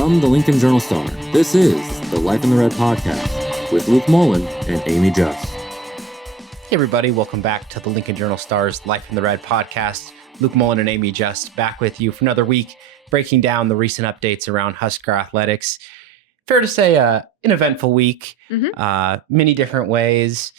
From the Lincoln Journal-Star, this is the Life in the Red podcast with Luke Mullin and Amie Just. Hey everybody, welcome back to the Lincoln Journal-Star's Life in the Red podcast. Luke Mullin and Amie Just back with you for another week, breaking down the recent updates around Husker athletics. Fair to say, an eventful week, many different ways.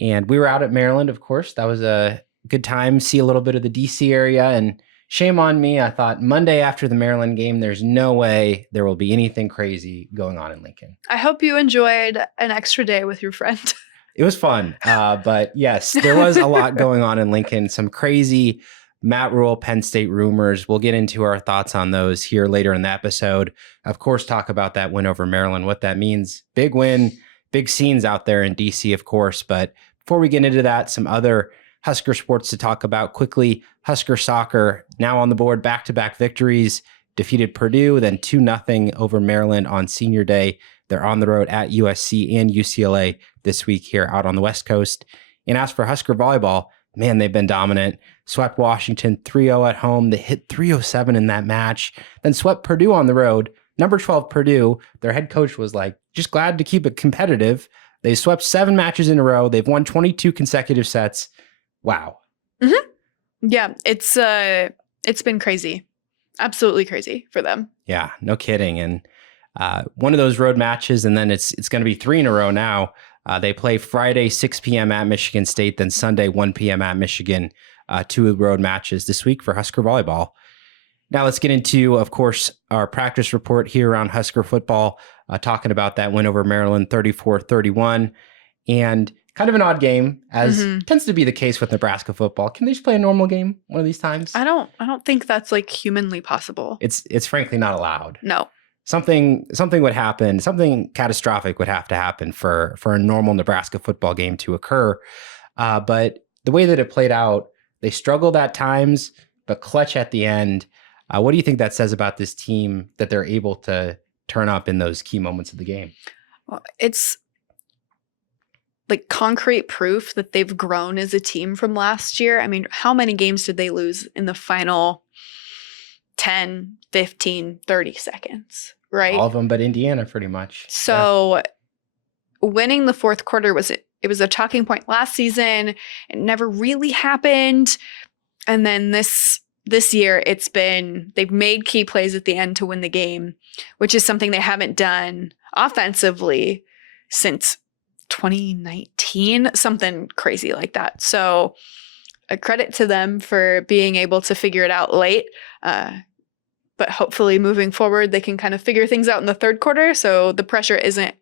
And we were out at Maryland, of course. That was a good time, see a little bit of the DC area. And shame on me, I thought Monday after the Maryland game, there's no way there will be anything crazy going on in Lincoln. I hope you enjoyed an extra day with your friend. It was fun, but yes, there was a lot going on in Lincoln. Some crazy Matt Rule, Penn State rumors. We'll get into our thoughts on those here later in the episode. Of course, talk about that win over Maryland, what that means. Big win, big scenes out there in DC, of course. But before we get into that, some other Husker sports to talk about quickly. Husker soccer now on the board, back-to-back victories. Defeated Purdue, then 2-0 over Maryland on senior day. They're on the road at USC and UCLA this week here out on the West Coast. And as for Husker volleyball, man, they've been dominant. Swept Washington 3-0 at home. They hit 307 in that match. Then swept Purdue on the road. Number 12 Purdue, their head coach was like, just glad to keep it competitive. They swept 7 matches in a row. They've won 22 consecutive sets. Wow. Yeah, it's been crazy. Absolutely crazy for them. Yeah, no kidding. And one of those road matches, and then it's going to be 3 in a row now. They play Friday, 6 p.m. at Michigan State, then Sunday, 1 p.m. at Michigan. 2 road matches this week for Husker volleyball. Now let's get into, of course, our practice report here around Husker football, talking about that win over Maryland, 34-31. And kind of an odd game, as tends to be the case with Nebraska football. Can they just play a normal game one of these times? I don't think that's like humanly possible. It's frankly not allowed. No. Something would happen. Something catastrophic would have to happen for a normal Nebraska football game to occur. But the way that it played out, they struggled at times, but clutch at the end. What do you think that says about this team that they're able to turn up in those key moments of the game? Well, it's like concrete proof that they've grown as a team from last year. I mean, how many games did they lose in the final 10, 15, 30 seconds, right? All of them but Indiana, pretty much. So winning the fourth quarter was a talking point last season. It never really happened. And then this year they've made key plays at the end to win the game, which is something they haven't done offensively since 2019, something crazy like that. So a credit to them for being able to figure it out late. But hopefully moving forward, they can kind of figure things out in the third quarter. So the pressure isn't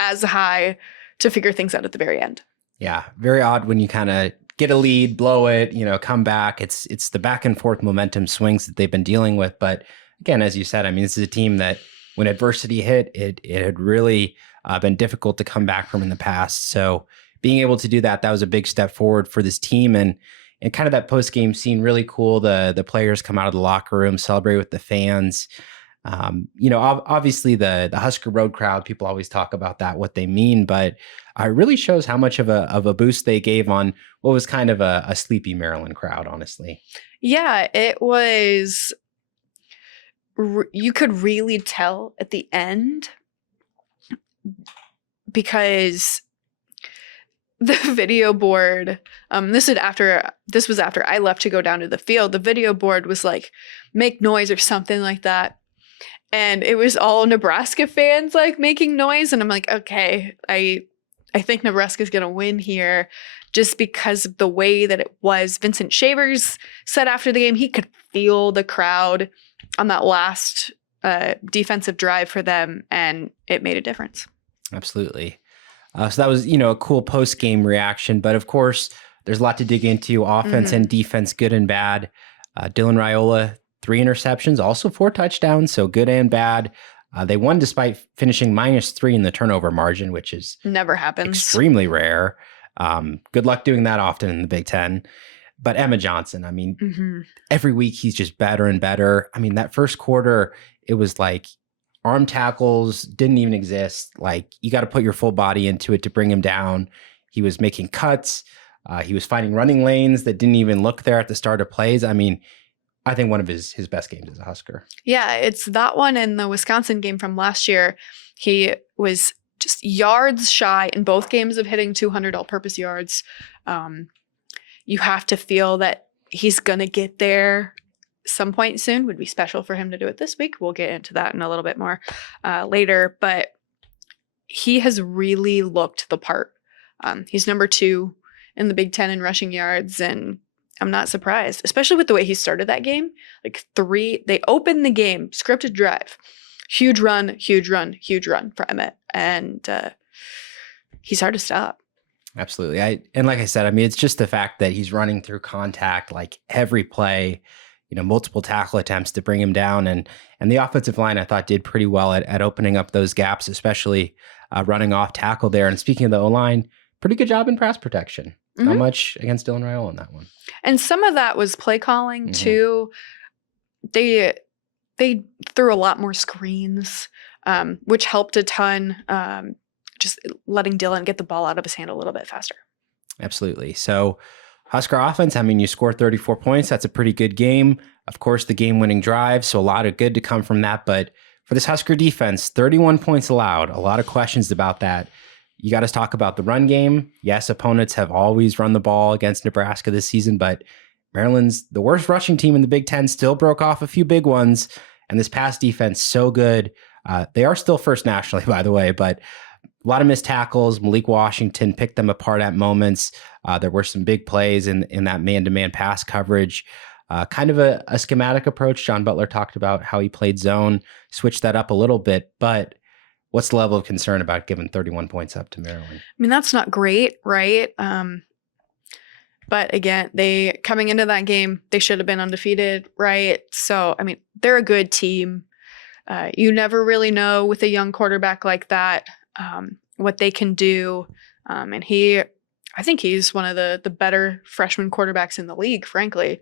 as high to figure things out at the very end. Yeah, very odd when you kind of get a lead, blow it, come back. It's the back and forth momentum swings that they've been dealing with. But again, as you said, I mean, this is a team that when adversity hit, it had really been difficult to come back from in the past. So being able to do that was a big step forward for this team. And kind of that post-game scene, really cool. The players come out of the locker room, celebrate with the fans. Obviously the Husker Road crowd, people always talk about that, what they mean, but it really shows how much of a boost they gave on what was kind of a sleepy Maryland crowd, honestly. Yeah, it was, you could really tell at the end because the video board, this was after I left to go down to the field. The video board was like, make noise or something like that. And it was all Nebraska fans like making noise. And I'm like, okay, I think Nebraska's going to win here just because of the way that it was. Vincent Shavers said after the game, he could feel the crowd on that last defensive drive for them. And it made a difference. Absolutely. So that was, a cool post-game reaction. But of course, there's a lot to dig into, offense and defense, good and bad. Dylan Raiola, 3 interceptions, also 4 touchdowns, so good and bad. They won despite finishing -3 in the turnover margin, which is never happens. Extremely rare. Good luck doing that often in the Big Ten. But Emma Johnson, I mean, every week he's just better and better. I mean, that first quarter, it was like arm tackles didn't even exist. Like, you got to put your full body into it to bring him down. He was making cuts. He was finding running lanes that didn't even look there at the start of plays. I mean, I think one of his best games as a Husker. Yeah, it's that one and the Wisconsin game from last year. He was just yards shy in both games of hitting 200 all-purpose yards. You have to feel that he's going to get there some point soon. Would be special for him to do it this week. We'll get into that in a little bit more later. But he has really looked the part. He's number 2 in the Big Ten in rushing yards, and I'm not surprised, especially with the way he started that game. Like they opened the game, scripted drive, huge run for Emmett, and he's hard to stop. Absolutely. And like I said, I mean, it's just the fact that he's running through contact like every play, multiple tackle attempts to bring him down. And the offensive line, I thought, did pretty well at opening up those gaps, especially running off tackle there. And speaking of the O-line, pretty good job in pass protection. Mm-hmm. Not much against Dylan Raiola in that one. And some of that was play calling too. They threw a lot more screens, which helped a ton. Just letting Dylan get the ball out of his hand a little bit faster. Absolutely. So Husker offense, I mean, you score 34 points. That's a pretty good game. Of course, the game-winning drive, so a lot of good to come from that. But for this Husker defense, 31 points allowed. A lot of questions about that. You got to talk about the run game. Yes, opponents have always run the ball against Nebraska this season, but Maryland's the worst rushing team in the Big Ten, still broke off a few big ones. And this pass defense, so good. They are still first nationally, by the way, but a lot of missed tackles. Malik Washington picked them apart at moments. There were some big plays in that man-to-man pass coverage. Kind of a schematic approach. John Butler talked about how he played zone, switched that up a little bit. But what's the level of concern about giving 31 points up to Maryland? I mean, that's not great, right? But again, coming into that game, they should have been undefeated, right? So, I mean, they're a good team. You never really know with a young quarterback like that what they can do. And I think he's one of the better freshman quarterbacks in the league, frankly.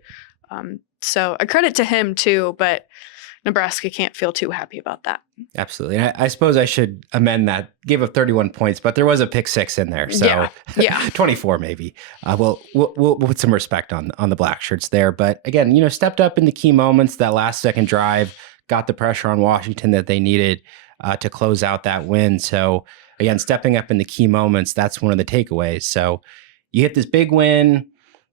So a credit to him too, but Nebraska can't feel too happy about that. Absolutely. And I suppose I should amend that. Gave up 31 points, but there was a pick 6 in there. So yeah. 24 maybe. We'll put some respect on the black shirts there. But again, stepped up in the key moments. That last second drive got the pressure on Washington that they needed to close out that win. So again, stepping up in the key moments, that's one of the takeaways. So you hit this big win.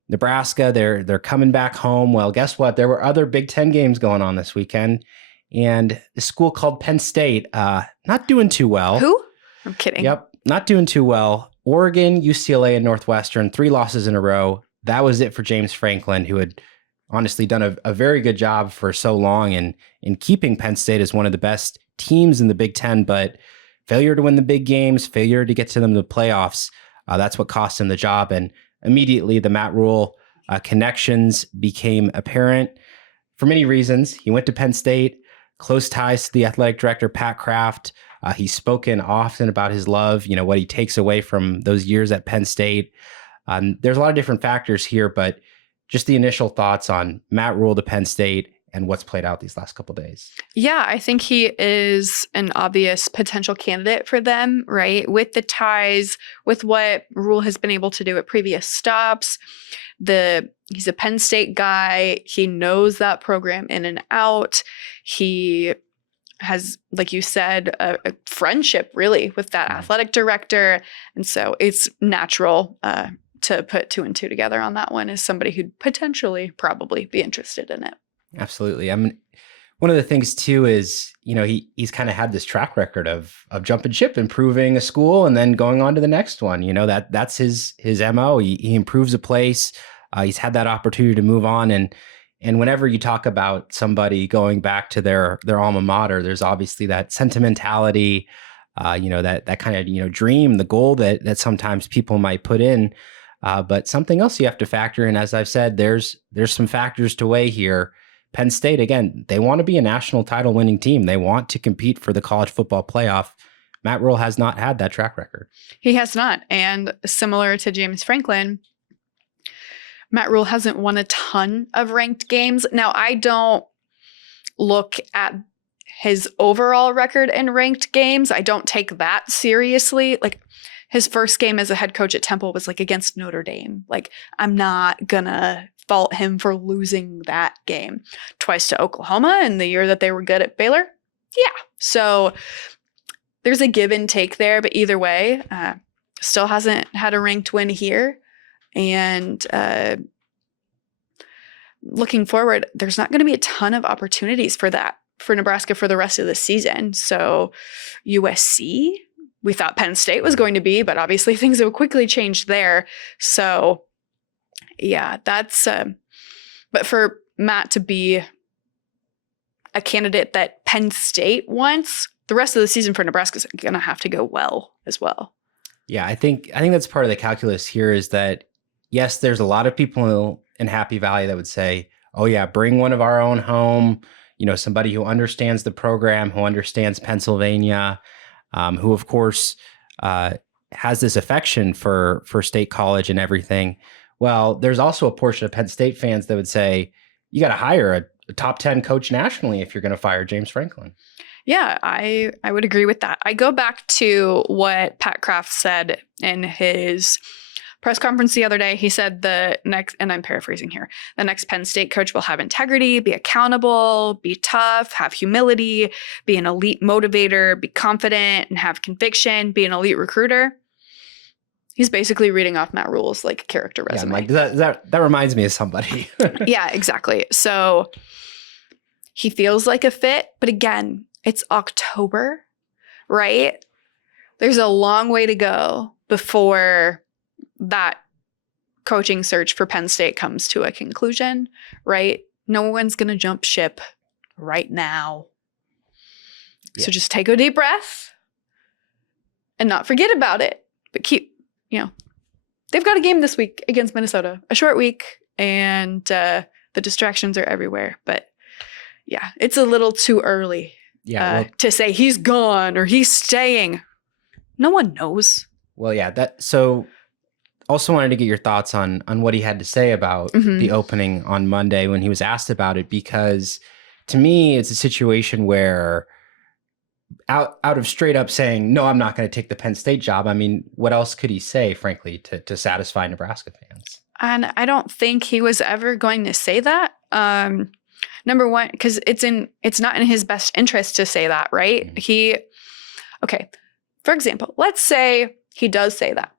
Nebraska, they're coming back home. Well, guess what? There were other Big Ten games going on this weekend. And a school called Penn State, not doing too well. Who? I'm kidding. Yep, not doing too well. Oregon, UCLA, and Northwestern, 3 losses in a row. That was it for James Franklin, who had honestly done a very good job for so long in keeping Penn State as one of the best teams in the Big Ten, but failure to win the big games, failure to get to them in the playoffs, that's what cost him the job. And immediately the Matt Rule connections became apparent for many reasons. He went to Penn State, close ties to the athletic director, Pat Kraft. He's spoken often about his love, what he takes away from those years at Penn State. There's a lot of different factors here, but just the initial thoughts on Matt Rule to Penn State and what's played out these last couple of days. Yeah, I think he is an obvious potential candidate for them, right? With the ties, with what Rule has been able to do at previous stops. He's a Penn State guy. He knows that program in and out. He has, like you said, a friendship really with that athletic director. And so it's natural to put 2 and 2 together on that one as somebody who'd potentially probably be interested in it. Absolutely. I mean, one of the things too is, he's kind of had this track record of jumping ship, improving a school, and then going on to the next one. That's his MO. He improves a place. He's had that opportunity to move on. And whenever you talk about somebody going back to their alma mater, there's obviously that sentimentality, that kind of, dream, the goal that sometimes people might put in. But something else you have to factor in, as I've said, there's some factors to weigh here. Penn State, again, they want to be a national title winning team. They want to compete for the college football playoff. Matt Rule has not had that track record. He has not. And similar to James Franklin, Matt Rule hasn't won a ton of ranked games. Now, I don't look at his overall record in ranked games. I don't take that seriously. Like, his first game as a head coach at Temple was against Notre Dame. I'm not gonna fault him for losing that game. Twice to Oklahoma in the year that they were good at Baylor. Yeah. So there's a give and take there, but either way, still hasn't had a ranked win here. And looking forward, there's not going to be a ton of opportunities for that for Nebraska for the rest of the season. So USC, we thought Penn State was going to be, but obviously things have quickly changed there. So yeah, that's, but for Matt to be a candidate that Penn State wants, the rest of the season for Nebraska is going to have to go well as well. Yeah, I think that's part of the calculus here is that, yes, there's a lot of people in Happy Valley that would say, oh yeah, bring one of our own home, somebody who understands the program, who understands Pennsylvania, who of course has this affection for State College and everything. Well, there's also a portion of Penn State fans that would say, you got to hire a top 10 coach nationally if you're going to fire James Franklin. Yeah, I would agree with that. I go back to what Pat Kraft said in his press conference the other day. He said the next, and I'm paraphrasing here, the next Penn State coach will have integrity, be accountable, be tough, have humility, be an elite motivator, be confident and have conviction, be an elite recruiter. He's basically reading off Matt Rule's like character resume. Yeah, that reminds me of somebody. Yeah, exactly. So he feels like a fit, but again, it's October, right? There's a long way to go before that coaching search for Penn State comes to a conclusion, right? No one's going to jump ship right now. Yeah. So just take a deep breath and not forget about it, but keep, they've got a game this week against Minnesota, a short week, and the distractions are everywhere. But yeah, it's a little too early to say he's gone or he's staying. No one knows. Well, yeah, so also wanted to get your thoughts on what he had to say about the opening on Monday when he was asked about it, because to me, it's a situation where out of straight up saying, no, I'm not going to take the Penn State job. I mean, what else could he say, frankly, to satisfy Nebraska fans? And I don't think he was ever going to say that. Number one, because it's not in his best interest to say that, right? Okay, for example, let's say he does say that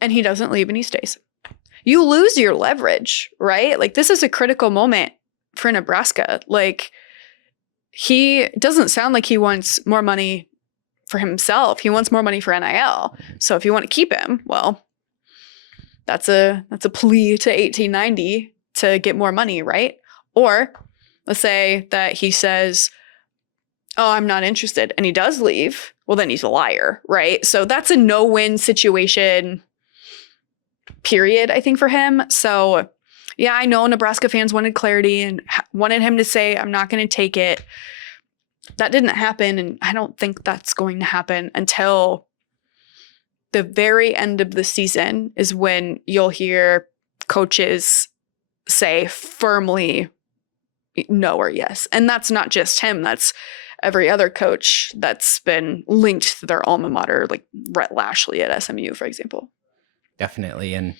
and he doesn't leave and he stays. You lose your leverage, right? Like, this is a critical moment for Nebraska. Like, he doesn't sound like he wants more money for himself. He wants more money for NIL. So if you want to keep him, well, that's a plea to 1890 to get more money, right? Or let's say that he says, oh, I'm not interested, and he does leave. Well, then he's a liar, right? So that's a no-win situation, period, I think, for him. So yeah, I know Nebraska fans wanted clarity and wanted him to say, I'm not going to take it. That didn't happen, and I don't think that's going to happen until the very end of the season is when you'll hear coaches say firmly no or yes. And that's not just him. That's every other coach that's been linked to their alma mater, like Rhett Lashley at SMU, for example. Definitely. And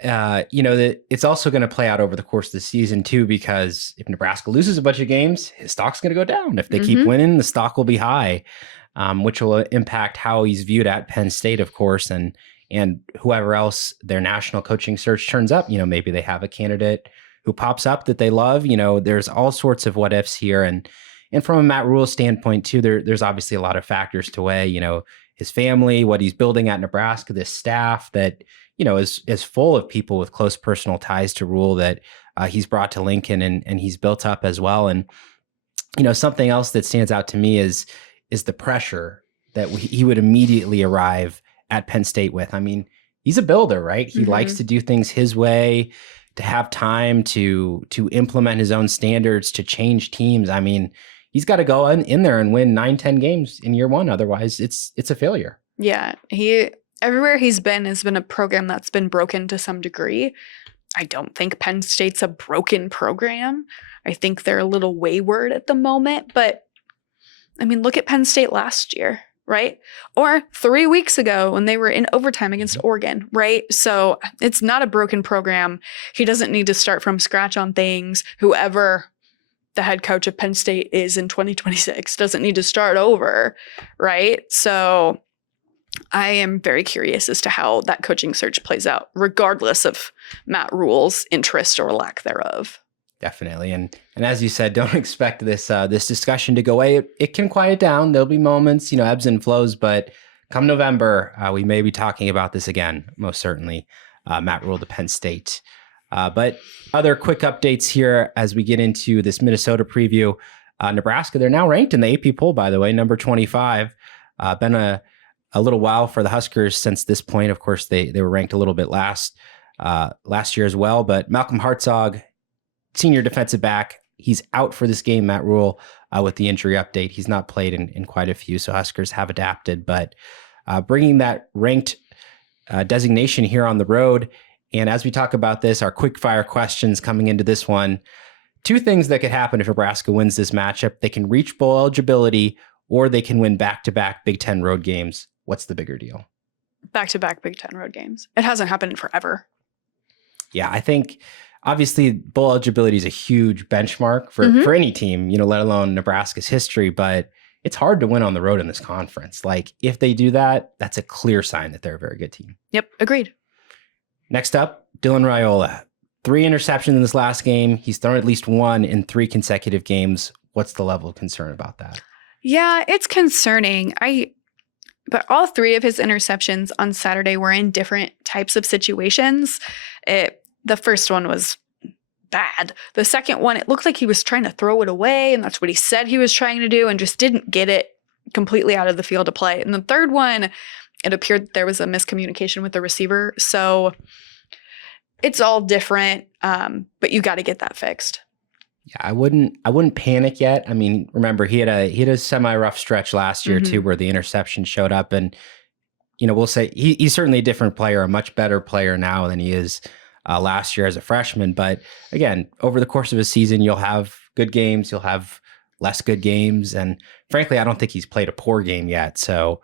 it's also going to play out over the course of the season too, because if Nebraska loses a bunch of games, his stock's going to go down. If they keep winning, the stock will be high, which will impact how he's viewed at Penn State, of course, and whoever else their national coaching search turns up. Maybe they have a candidate who pops up that they love. There's all sorts of what ifs here, and from a Matt Rule standpoint too, there's obviously a lot of factors to weigh. His family, what he's building at Nebraska, this staff that is full of people with close personal ties to Rule that he's brought to Lincoln and he's built up as well. And something else that stands out to me is the pressure that he would immediately arrive at Penn State with. I mean, he's a builder, right? He likes to do things his way, to have time to implement his own standards, to change teams. I mean, he's got to go in there and win 9-10 games in year one. Otherwise, it's a failure. Yeah, everywhere he's been has been a program that's been broken to some degree. I don't think Penn State's a broken program. I think they're a little wayward at the moment. But, I mean, look at Penn State last year. right? Or 3 weeks ago when they were in overtime against Oregon, right? So it's not a broken program. He doesn't need to start from scratch on things. Whoever the head coach of Penn State is in 2026 doesn't need to start over, right? So I am very curious as to how that coaching search plays out, regardless of Matt Rule's interest or lack thereof. Definitely. And as you said, don't expect this this discussion to go away. It can quiet down. There'll be moments, ebbs and flows, but come November, we may be talking about this again, most certainly. Matt Rule to Penn State. But other quick updates here as we get into this Minnesota preview. Nebraska, they're now ranked in the AP poll, by the way, number 25. Been a little while for the Huskers since this point. Of course, they were ranked a little bit last year as well. But Malcolm Hartzog, senior defensive back, he's out for this game, Matt Rule, with the injury update. He's not played in quite a few, so Huskers have adapted. But bringing that ranked designation here on the road. And as we talk about this, our quick fire questions coming into this one, 2 things that could happen if Nebraska wins this matchup. They can reach bowl eligibility, or they can win back-to-back Big Ten road games. What's the bigger deal? Back-to-back Big Ten road games. It hasn't happened in forever. Yeah, I think obviously bowl eligibility is a huge benchmark for any team, let alone Nebraska's history, but it's hard to win on the road in this conference. Like, if they do that, that's a clear sign that they're a very good team. Yep, agreed. Next up, Dylan Raiola. 3 interceptions in this last game. He's thrown at least 1 in 3 consecutive games. What's the level of concern about that? Yeah, it's concerning. But all 3 of his interceptions on Saturday were in different types of situations. The first one was bad. The second one, it looked like he was trying to throw it away, and that's what he said he was trying to do, and just didn't get it completely out of the field of play. And the third one, it appeared there was a miscommunication with the receiver. So it's all different, but you got to get that fixed. Yeah, I wouldn't panic yet. I mean, remember he had a semi-rough stretch last year too, where the interception showed up, and we'll say he's certainly a different player, a much better player now than he is last year as a freshman. But again, over the course of a season, you'll have good games, you'll have less good games, and frankly, I don't think he's played a poor game yet. So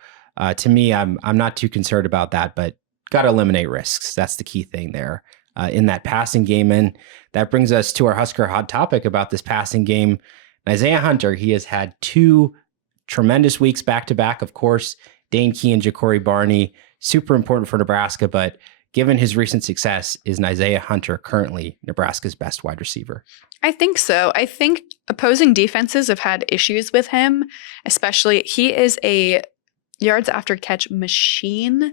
to me, I'm not too concerned about that, but got to eliminate risks. That's the key thing there in that passing game. And that brings us to our Husker hot topic about this passing game. Isaiah Hunter, he has had 2 tremendous weeks back-to-back. Of course, Dane Key and Ja'Cory Barney, super important for Nebraska, but given his recent success, is Isaiah Hunter currently Nebraska's best wide receiver? I think so. I think opposing defenses have had issues with him, especially he is a yards after catch machine.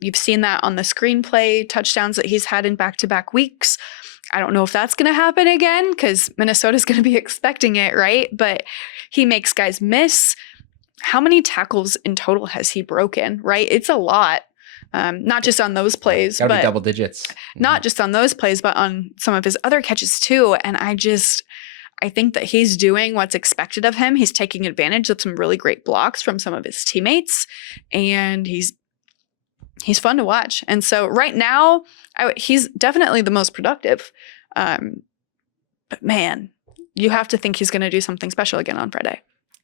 You've seen that on the screenplay touchdowns that he's had in back-to-back weeks. I don't know if that's going to happen again because Minnesota's going to be expecting it, right? But he makes guys miss. How many tackles in total has he broken, right? It's a lot. Not just on those plays, Gotta but be double digits. Not just on those plays, but on some of his other catches too. And I think that he's doing what's expected of him. He's taking advantage of some really great blocks from some of his teammates, and he's fun to watch. And so right now, he's definitely the most productive. But man, you have to think he's going to do something special again on Friday.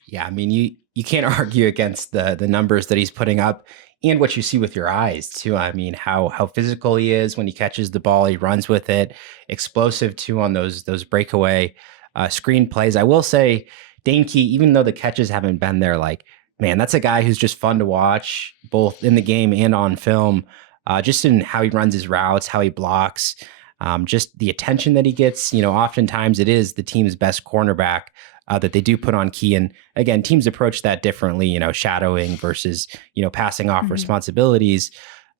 Yeah, I mean, you can't argue against the numbers that he's putting up and what you see with your eyes too. I mean, how physical he is when he catches the ball, he runs with it, explosive too on those breakaway screen plays. I will say, Dane Key, even though the catches haven't been there, like, man, that's a guy who's just fun to watch, both in the game and on film, just in how he runs his routes, how he blocks, just the attention that he gets. Oftentimes it is the team's best cornerback that they do put on Key. And again, teams approach that differently, shadowing versus, passing off responsibilities.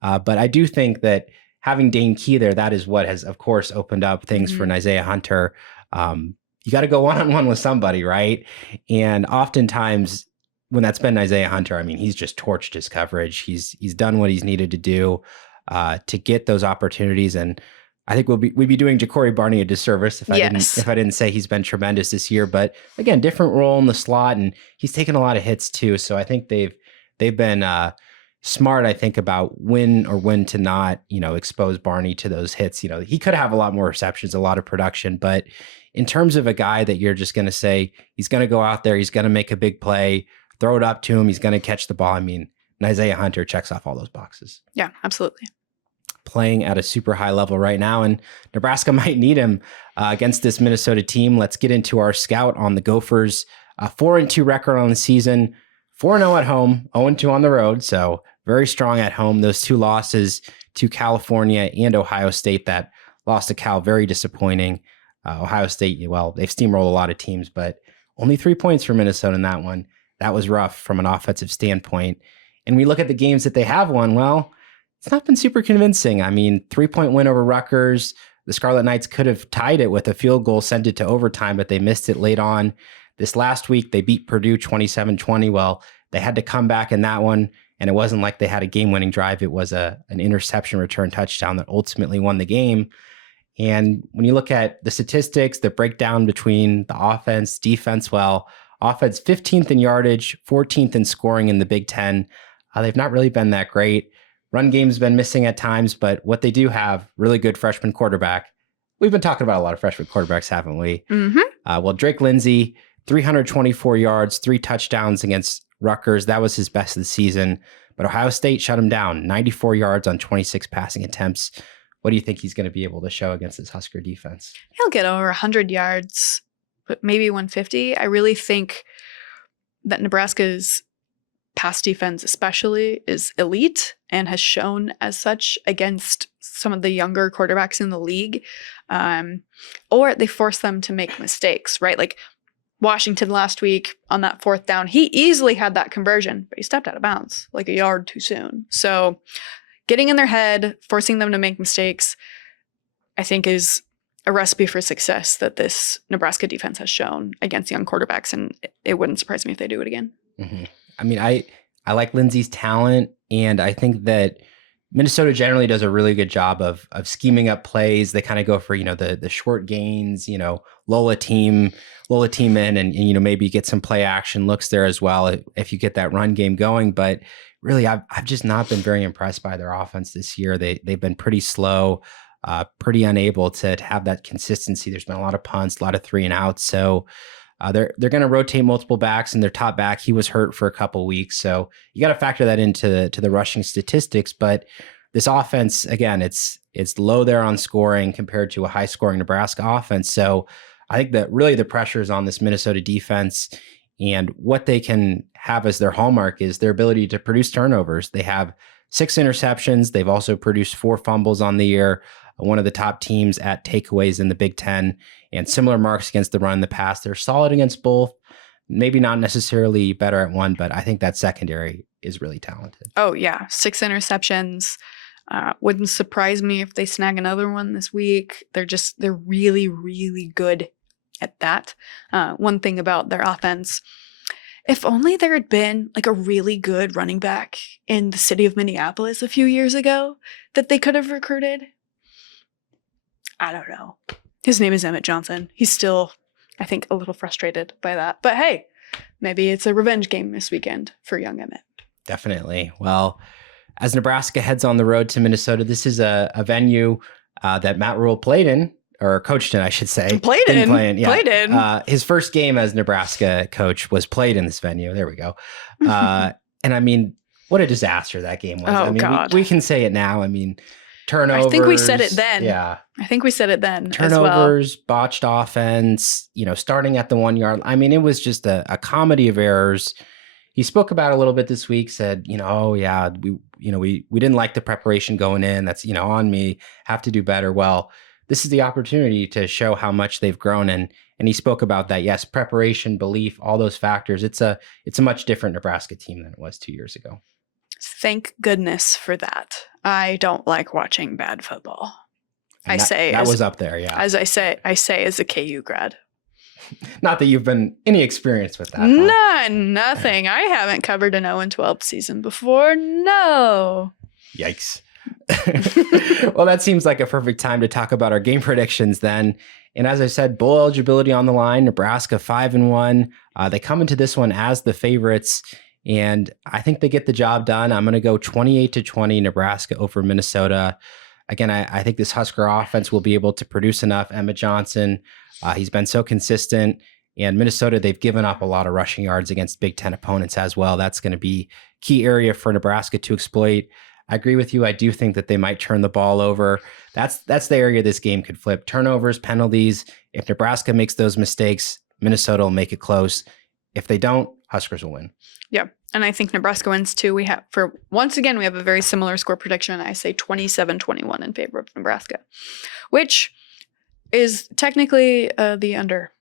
But I do think that having Dane Key there, that is what has, of course, opened up things for an Isaiah Hunter. You got to go one-on-one with somebody, right? And oftentimes when that's been Isaiah Hunter, I mean, he's just torched his coverage. He's done what he's needed to do to get those opportunities. And I think we'd be doing Ja'Cory Barney a disservice if I didn't say he's been tremendous this year. But again, different role in the slot, and he's taken a lot of hits too. So I think they've been smart, I think, about when to not, expose Barney to those hits. He could have a lot more receptions, a lot of production, but in terms of a guy that you're just going to say he's going to go out there, he's going to make a big play throw it up to him. He's going to catch the ball. I mean, and Isaiah Hunter checks off all those boxes. Yeah, absolutely. Playing at a super high level right now, and Nebraska might need him against this Minnesota team. Let's get into our scout on the Gophers. 4-2 record on the season, 4-0 at home, 0-2 on the road. So very strong at home. Those 2 losses to California and Ohio State. That loss to Cal, very disappointing. Ohio State, well, they've steamrolled a lot of teams, but only 3 points for Minnesota in that one. That was rough from an offensive standpoint. And we look at the games that they have won, well, it's not been super convincing. I mean, 3-point win over Rutgers. The Scarlet Knights could have tied it with a field goal, sent it to overtime, but they missed it late on. This last week, they beat Purdue 27-20. Well, they had to come back in that one, and it wasn't like they had a game-winning drive. It was an interception return touchdown that ultimately won the game. And when you look at the statistics, the breakdown between the offense, defense, well, offense 15th in yardage, 14th in scoring in the Big Ten. They've not really been that great. Run game's been missing at times, but what they do have, really good freshman quarterback. We've been talking about a lot of freshman quarterbacks, haven't we? Mm-hmm. Well, Drake Lindsey, 324 yards, 3 touchdowns against Rutgers. That was his best of the season. But Ohio State shut him down, 94 yards on 26 passing attempts. What do you think he's going to be able to show against this Husker defense? He'll get over 100 yards, but maybe 150. I really think that Nebraska's pass defense especially is elite and has shown as such against some of the younger quarterbacks in the league. Or they force them to make mistakes, right? Like Washington last week on that 4th down, he easily had that conversion, but he stepped out of bounds like a yard too soon. So getting in their head, forcing them to make mistakes, I think is a recipe for success that this Nebraska defense has shown against young quarterbacks, and it wouldn't surprise me if they do it again. Mm-hmm. I mean, I like Lindsey's talent, and I think that Minnesota generally does a really good job of scheming up plays. They kind of go for, the short gains, lull a team in and maybe get some play action looks there as well if you get that run game going. But really, I've just not been very impressed by their offense this year. They've been pretty slow, pretty unable to have that consistency. There's been a lot of punts, a lot of 3 and outs. So they're going to rotate multiple backs, and their top back, he was hurt for a couple weeks. So you got to factor that into the rushing statistics. But this offense, again, it's low there on scoring compared to a high scoring Nebraska offense. So I think that really the pressure is on this Minnesota defense, and what they can have as their hallmark is their ability to produce turnovers. They have 6 interceptions. They've also produced 4 fumbles on the year, one of the top teams at takeaways in the Big Ten, and similar marks against the run in the past. They're solid against both, maybe not necessarily better at one, but I think that secondary is really talented. Oh, yeah. 6 interceptions. Wouldn't surprise me if they snag another one this week. They're really, really good at that. One thing about their offense, if only there had been like a really good running back in the city of Minneapolis a few years ago that they could have recruited. I don't know. His name is Emmett Johnson. He's still, I think, a little frustrated by that. But hey, maybe it's a revenge game this weekend for young Emmett. Definitely. Well, as Nebraska heads on the road to Minnesota, this is a venue that Matt Rule played in, or coached in, I should say. Played in. His first game as Nebraska coach was played in this venue. There we go. And I mean, what a disaster that game was. Oh, I mean, God. we can say it now. I mean, turnovers. I think we said it then. Yeah. I think we said it then Turnovers, as well. botched offense, starting at the 1 yard. I mean, it was just a comedy of errors. He spoke about it a little bit this week, said, oh yeah, we didn't like the preparation going in. That's, on me, have to do better. Well, this is the opportunity to show how much they've grown. And he spoke about that. Yes, preparation, belief, all those factors. It's a much different Nebraska team than it was 2 years ago. Thank goodness for that. I don't like watching bad football. And that was up there, yeah. As I say as a KU grad. Not that you've been any experience with that. Nothing. I haven't covered an 0-12 season before. No. Yikes. Well, that seems like a perfect time to talk about our game predictions then. And as I said, bowl eligibility on the line, Nebraska 5-1. They come into this one as the favorites, and I think they get the job done. I'm going to go 28-20 Nebraska over Minnesota. Again, I think this Husker offense will be able to produce enough. Emmett Johnson, he's been so consistent. And Minnesota, they've given up a lot of rushing yards against Big Ten opponents as well. That's going to be key area for Nebraska to exploit. I agree with you. I do think that they might turn the ball over. That's the area this game could flip. Turnovers, penalties. If Nebraska makes those mistakes, Minnesota will make it close. If they don't, Huskers will win. Yeah. And I think Nebraska wins too. We have a very similar score prediction. I say 27-21 in favor of Nebraska, which is technically the under.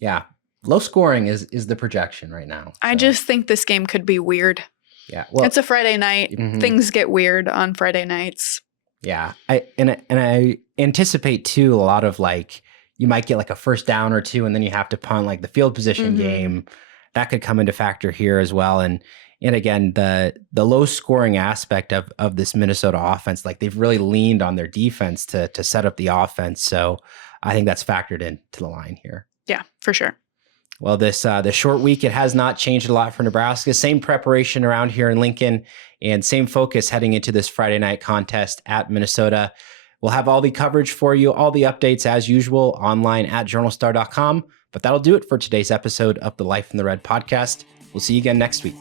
Yeah. Low scoring is the projection right now. So. I just think this game could be weird. Yeah. Well, it's a Friday night. Mm-hmm. Things get weird on Friday nights. Yeah. I anticipate too a lot of like, you might get like a first down or two and then you have to punt, like the field position game. That could come into factor here as well. And again, the low scoring aspect of this Minnesota offense, like they've really leaned on their defense to set up the offense. So I think that's factored into the line here. Yeah, for sure. Well, this short week, it has not changed a lot for Nebraska. Same preparation around here in Lincoln and same focus heading into this Friday night contest at Minnesota. We'll have all the coverage for you, all the updates as usual online at journalstar.com. But that'll do it for today's episode of the Life in the Red podcast. We'll see you again next week.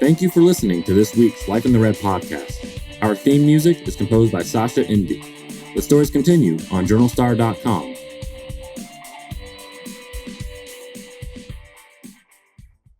Thank you for listening to this week's Life in the Red podcast. Our theme music is composed by Sasha Indy. The stories continue on journalstar.com.